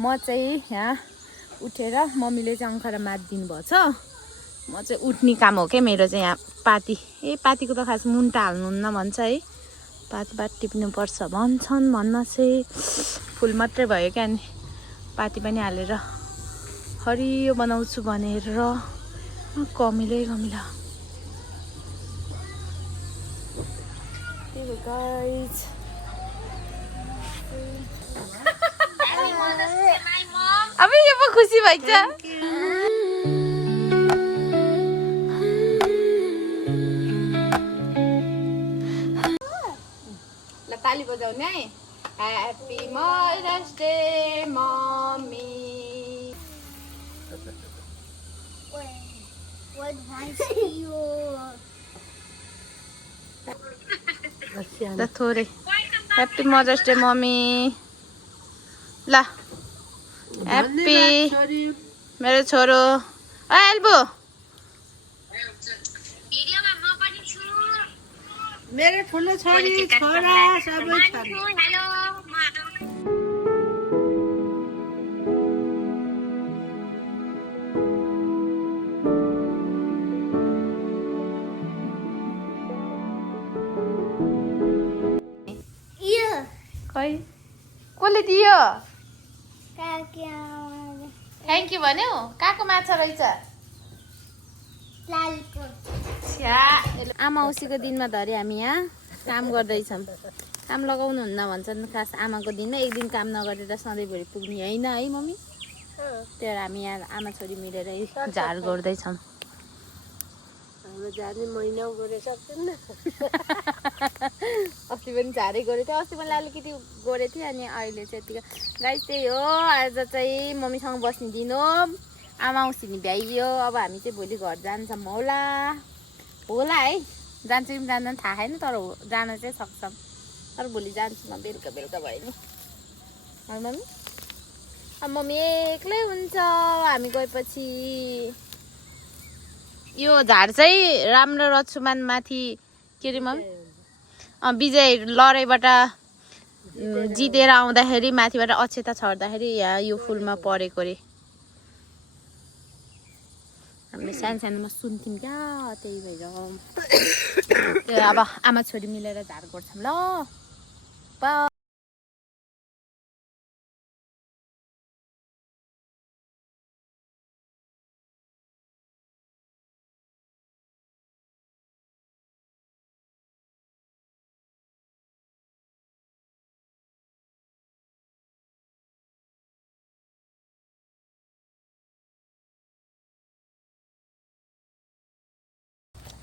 म चाहिँ यहाँ उठेर मम्मीले चाहिँ अङ्खरा मारिदिनु भएको छ। म चाहिँ उठ्ने काम हो क्या मेरो चाहिँ यहाँ पाती। पातीको त खास मुन्टा हाल्नुहुन्न भन्छ है, पात टिप्नुपर्छ भन्छन्। भन्न चाहिँ फुल मात्रै भयो क्या, अनि पाती पनि हालेर हरियो बनाउँछु भनेर कमिलै कमिला। त्यही गाइज अब यो पो खुसी भइछ। ल ताली बजाउने है। Happy mother's day mummy. थोरै ह्याप्पी मदर्स डे मम्मी। ल ह्याप्पी मेरो छोरो। एल्बो मेरो ठुलो छोरी छोरा सबै छन्। खै कसले दियो? थ्याङ्क यू भन्यो। कहाँको माछा रहेछ? आमा औँसीको दिनमा धरि हामी यहाँ काम गर्दैछौँ। काम लगाउनुहुन्न भन्छन् खास आमाको दिनमा। एक दिन काम नगरेर सधैँभरि पुग्ने होइन है मम्मी? त्यही भएर हामी यहाँ आमा छोरी मिलेर झार गर्दैछौँ। हाम्रो जाने महिना गरे सक्दैन। अस्ति पनि झारै गरेको थियो, अस्ति मैले अलिकति गरेको थिएँ, अनि अहिले चाहिँ यतिको गाइस त्यही हो। आज चाहिँ मम्मीसँग बस्ने दिन हो। आमा औँसी नि भ्याइयो। अब हामी चाहिँ भोलि घर जान्छौँ होला है। जान्छ कि जाँदैन थाहा छैन, तर जान चाहिँ सक्छौँ। तर भोलि जान्छु म बेलुका भयो नि है मम्मी? अब मम्मी एक्लै हुन्छ हामी गएपछि। यो झार चाहिँ राम्रो रचुमान माथि के अरे मम्मी विजय लडाइँबाट जितेर आउँदाखेरि माथिबाट अक्षता छर्दाखेरि यहाँ यो फुलमा परेको रे। हामीले सानोमा सुन्थ्यौँ क्या, त्यही भएर अब आमा छोरी मिलेर झार गर्छौँ ल।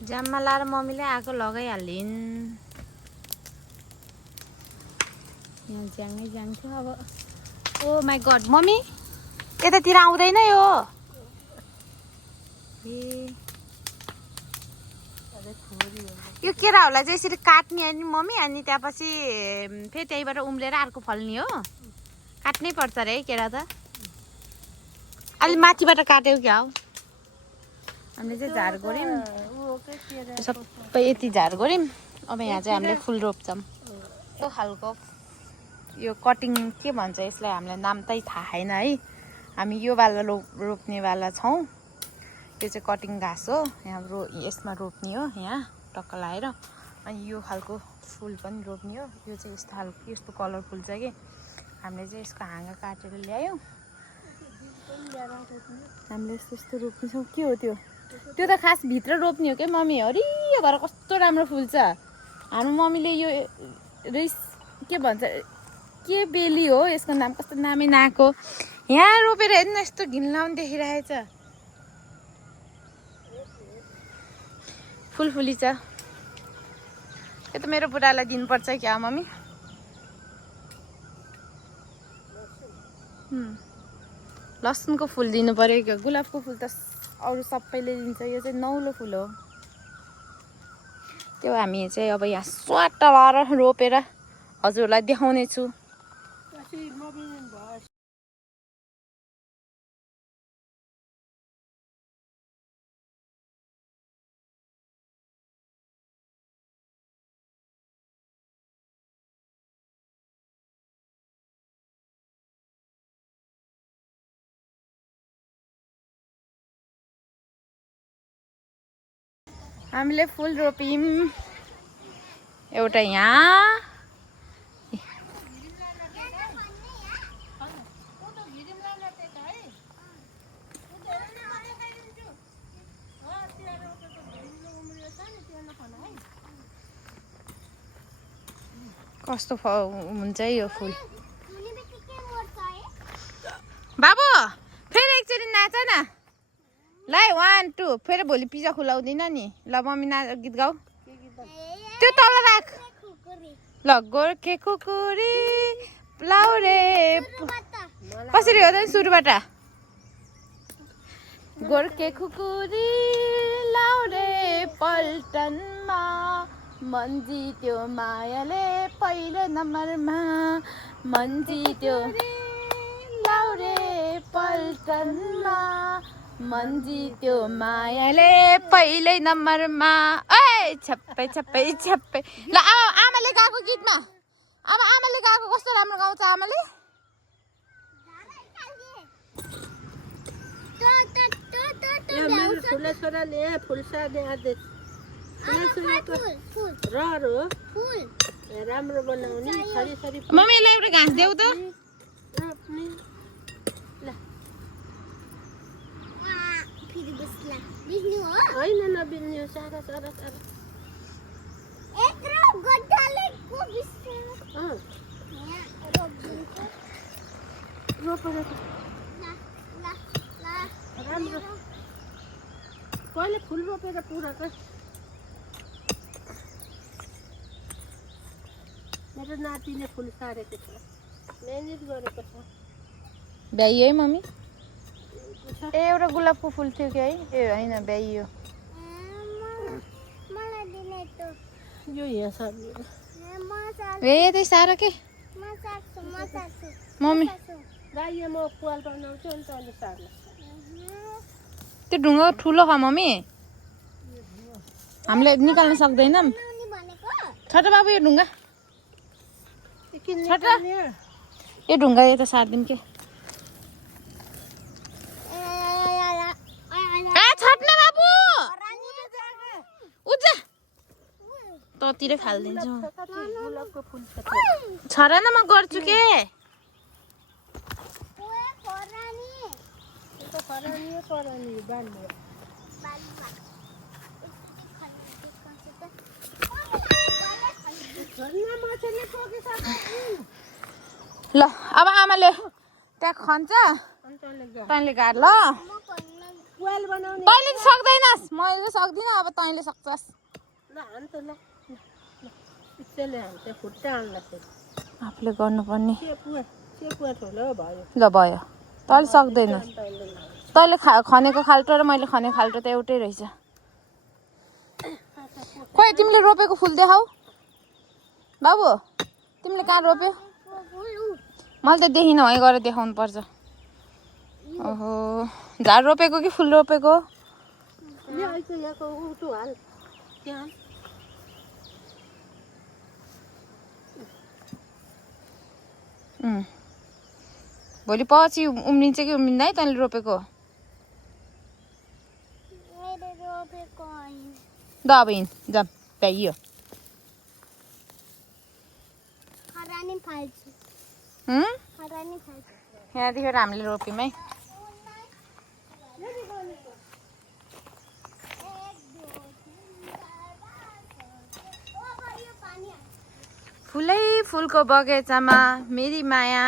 जाममा लाएर मम्मीले आगो लगाइहालिन्। यहाँ ज्याङै ज्याङ थियो अब। ओ माई गड मम्मी यतातिर आउँदैन यो। यो केराहरूलाई चाहिँ यसरी काट्ने अनि मम्मी, अनि त्यहाँपछि फेरि त्यहीबाट उम्लेर अर्को फल्ने हो। काट्नै पर्छ अरे है केरा त। अलि माथिबाट काट्यौ क्या हो। हामीले चाहिँ झार गऱ्यौँ सबै, यति झार गऱ्यौँ। अब यहाँ चाहिँ हामीले फुल रोप्छौँ। यो खालको यो कटिङ के भन्छ यसलाई, हामीलाई नाम त थाहा छैन है। हामी यो वाला रोप्नेवाला छौँ। यो चाहिँ कटिङ घाँस हो, यहाँ यसमा रोप्ने हो, यहाँ टक्क लाएर। अनि यो खालको फुल पनि रोप्ने हो। यो चाहिँ यस्तो खालको यस्तो कलरफुल छ कि हामीले चाहिँ यसको हाँगा काटेर ल्यायौँ। हामीले यस्तो रोप्नेछौँ। के हो त्यो? त्यो त खास भित्र रोप्ने हो क्या मम्मी। हरियो भएर कस्तो राम्रो फुल्छ। हाम्रो मम्मीले यो रिस के भन्छ के बेली हो यसको नाम, कस्तो नामै नआएको। यहाँ रोपेर हेर्नु यस्तो घिनलाग्दो देखिरहेछ। फुलफुली छ। यो त मेरो बुढालाई दिनुपर्छ क्या मम्मी? लसुनको फुल दिनु पर्यो क्या। गुलाबको फुल त अरू सबैले दिन्छ, यो चाहिँ नौलो फुल हो। त्यो हामी चाहिँ अब यहाँ स्वाट लाएर रोपेर हजुरलाई देखाउने छु। हामीले फुल रोप्यौँ एउटा यहाँ कस्तो हुन्छ यो फुल बाबु फेरि एकचोटि नाच न ल 1 2 फेरि भोलि पिज्जा खुलाउँदिन नि ल मम्मी गीत गाऊ त्यो तल राख ल गोर्खे खुकुरी लाउरे कसरी हो त सुरुबाट गोर्खे खुकुरी लाउरे पल्टनमा मन जित्यो मायाले पहिलो नम्बरमा मन जित्यो लाउरे पल्टनमा मन जित्यो मायाले पहिलै नम्बरमा ए छप्पै छप्पै छप्पै ल अब आमाले गाएको गीतमा अब आमाले गाएको कस्तो राम्रो गाउँछ आमाले यो मेरो ठुलो छोराले फुलसादे आदेश राम्रो बनाउने मम्मी यसलाई एउटा घाँस देऊ त होइन नबिल्ने हो सारा सारा सारा राम्रो कहिले फुल रोपेर पुरा मेरो नातिले फुल सारेको छ मेहनत गरेको छ भ्याइयो है मम्मी ए एउटा गुलाबको फुल थियो कि है ए होइन भ्याइयो यो यहाँ सार्नु ए त्यही सारा के मम्मी गाई म पुवाल बनाउँछु अनि तैँले सार्नु त्यो ढुङ्गा ठुलो छ मम्मी हामीले निकाल्न सक्दैनौँ छोटो बाबु यो ढुङ्गा छोटो यो ढुङ्गा यता सारिदिउँ के छोट्ने बाबु उज्जा तँतिरै फालिदिन्छु छोरा न म गर्छु के ल अब आमाले त्यहाँ खन्छ तैँले गाड ल तैँले सक्दैनस् मैले सक्दिनँ अब तैँले सक्छस् आफूले गर्नुपर्ने ल भयो तैँले सक्दैनस् तैँले खनेको खाल्टो र मैले खनेको खाल्टो त एउटै रहेछ खोइ तिमीले रोपेको फुल देखाऊ बाबु तिमीले कहाँ रोप्यो मैले त देखिनँ है गएर देखाउनु पर्छ ओहो झाड रोपेको कि फुल रोपेको भोलि पछि उम्रिन्छ कि उम्रिँदैन है तैँले रोपेको द अब हिँड जाम भ्याइयो यहाँदेखि हामीले रोप्यौँ है फुलै फुलको बगैँचामा मेरी माया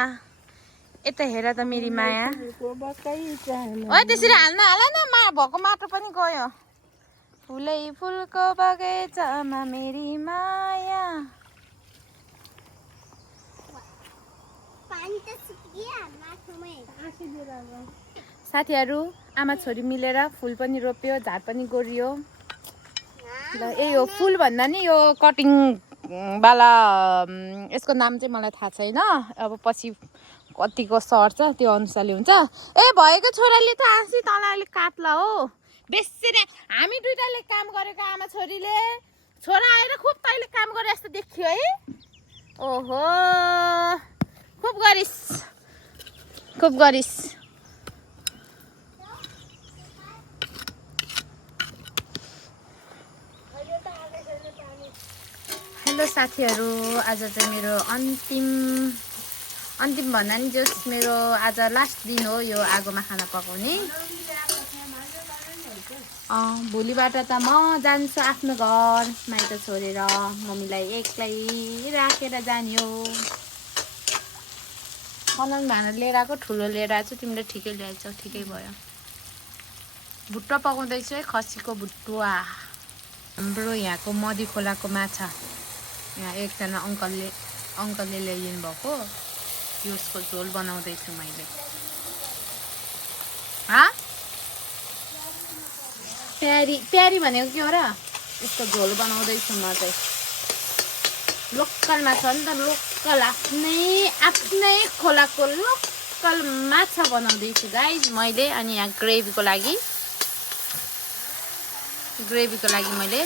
यता हेर त मेरी माया है त्यसरी हाल्न हाल न भएको माटो पनि गयो फुलै फुलको बगैँचामा मेरी माया साथीहरू आमा छोरी मिलेर फुल पनि रोप्यो झाड पनि गोड्यो ल यही हो फुल भन्दा नि यो कटिङ वाला यसको नाम चाहिँ मलाई थाहा छैन अब पछि कतिको सर्छ त्यो अनुसारले हुन्छ ए भएको छोराले त आँसी तँलाई अलिक काट्ला हो बेसी नै हामी दुइटाले काम गरेको आमा छोरीले छोरा आएर खुब तैँले काम गरे जस्तो देखियो है ओहो खुब गरिस् साथीहरू, आज चाहिँ मेरो अन्तिम भन्दा नि जस मेरो आज लास्ट दिन हो यो आगोमा खाना पकाउने। भोलिबाट त म जान्छु आफ्नो घर माइत छोडेर, मम्मीलाई एक्लै राखेर जाने हो। बनाउनु भाँडा लिएर आएको, ठुलो लिएर आएको छु, तिमीले ठिकै ल्याएछौ, ठिकै भयो। भुट्टा पकाउँदैछु है, खसीको भुटुवा। हाम्रो यहाँको मदी खोलाको माछा, यहाँ एकजना अङ्कलले ल्याइदिनु भएको, यसको झोल बनाउँदैछु मैले। प्यारी भनेको के हो र? यसको झोल बनाउँदैछु म चाहिँ। लोकल माछा हो नि त, लोकल आफ्नै खोलाको लोकल माछा बनाउँदैछु गाइज मैले। अनि यहाँ ग्रेभीको लागि मैले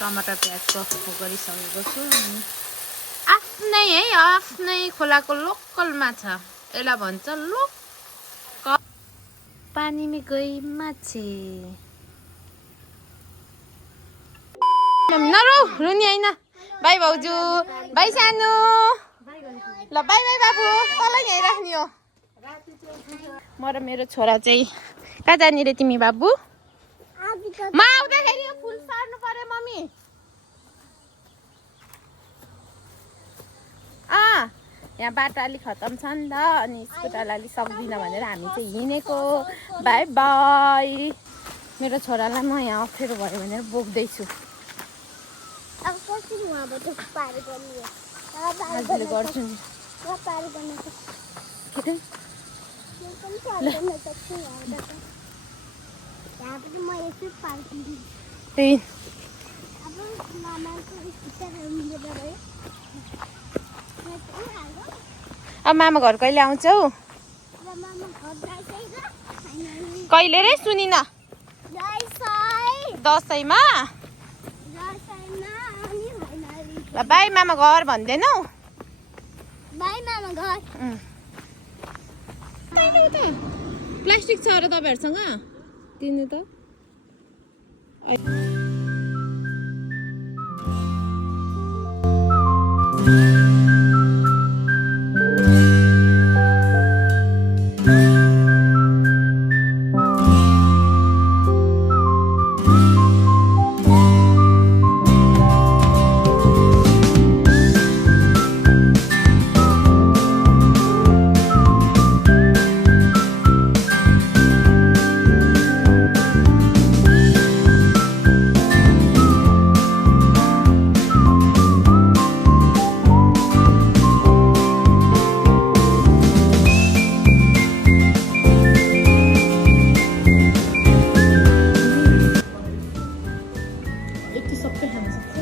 टमाटर प्याज कस्तो गरिसकेको छु। आफ्नै है, आफ्नै खोलाको लोकल माछा, यसलाई भन्छ लोकल। पानीमा गई माछे नरो रुनी होइन। बाई भाउजू, बाई सानो, ल बाई बाई बाबु, तँलाई यहीँ राख्ने हो। म र मेरो छोरा चाहिँ कहाँ जाने रे तिमी बाबु? म आउँदाखेरि यो फुल सार्नु पर्यो मम्मी। यहाँ बाटो अलिक खतम छ नि त, अनि स्कुटरलाई अलिक सक्दिनँ भनेर हामी चाहिँ हिँडेको। By by. मेरो छोरालाई म यहाँ अप्ठ्यारो भयो भनेर बोक्दैछु। आजले गर्छु नि। अब मामा घर कहिले आउँछौ? कहिले रे सुनिन? दसैँमा। ल बाई मामा घर भन्दैनौ? प्लास्टिक छ र तपाईँहरूसँग दिनु त। सबै खान सक्छ।